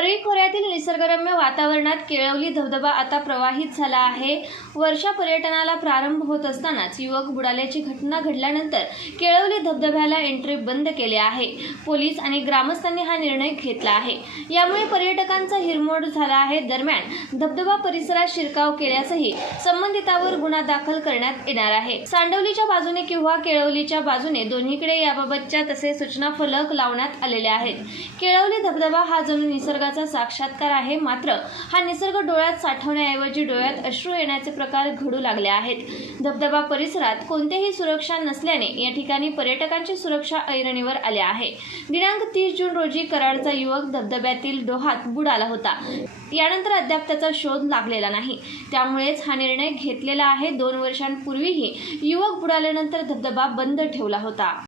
परळी खोऱ्यातील निसर्गरम्य वातावरणात केळवली धबधबा आता प्रवाहित झाला आहे. वर्षा पर्यटनाला प्रारंभ होत असतानाच युवक बुडाल्याची घटना घडल्यानंतर केळवली धबधब्याला एंट्री बंद केले आहे. पोलीस आणि ग्रामस्थांनी हा निर्णय घेतला आहे. यामुळे पर्यटकांचा हिरमोड झाला आहे. दरम्यान धबधबा परिसरात शिरकाव केल्यासही संबंधितावर गुन्हा दाखल करण्यात येणार आहे. सांडवलीच्या बाजूने किंवा केळवलीच्या बाजूने दोन्हीकडे याबाबतच्या तसे सूचना फलक लावण्यात आलेले आहेत. केळवली धबधबा हा जणू निसर्गाचा साक्षात्कार आहे. मात्र हा निसर्ग डोळ्यात साठवण्याऐवजी डोळ्यात अश्रू येण्याचे प्रकार घडू लागले आहेत. धबधबा परिसरात कोणतेही सुरक्षा नसल्याने या ठिकाणी पर्यटकांची सुरक्षा ऐरणीवर आली आहे. दिनांक तीस जून रोजी कराडचा युवक धबधब्यातील डोहात बुडाला होता. यानंतर अद्याप त्याचा शोध लागलेला नाही. त्यामुळेच हा निर्णय घेतलेला आहे. दोन वर्षांपूर्वीही युवक बुडाल्यानंतर धबधबा बंद ठेवला होता.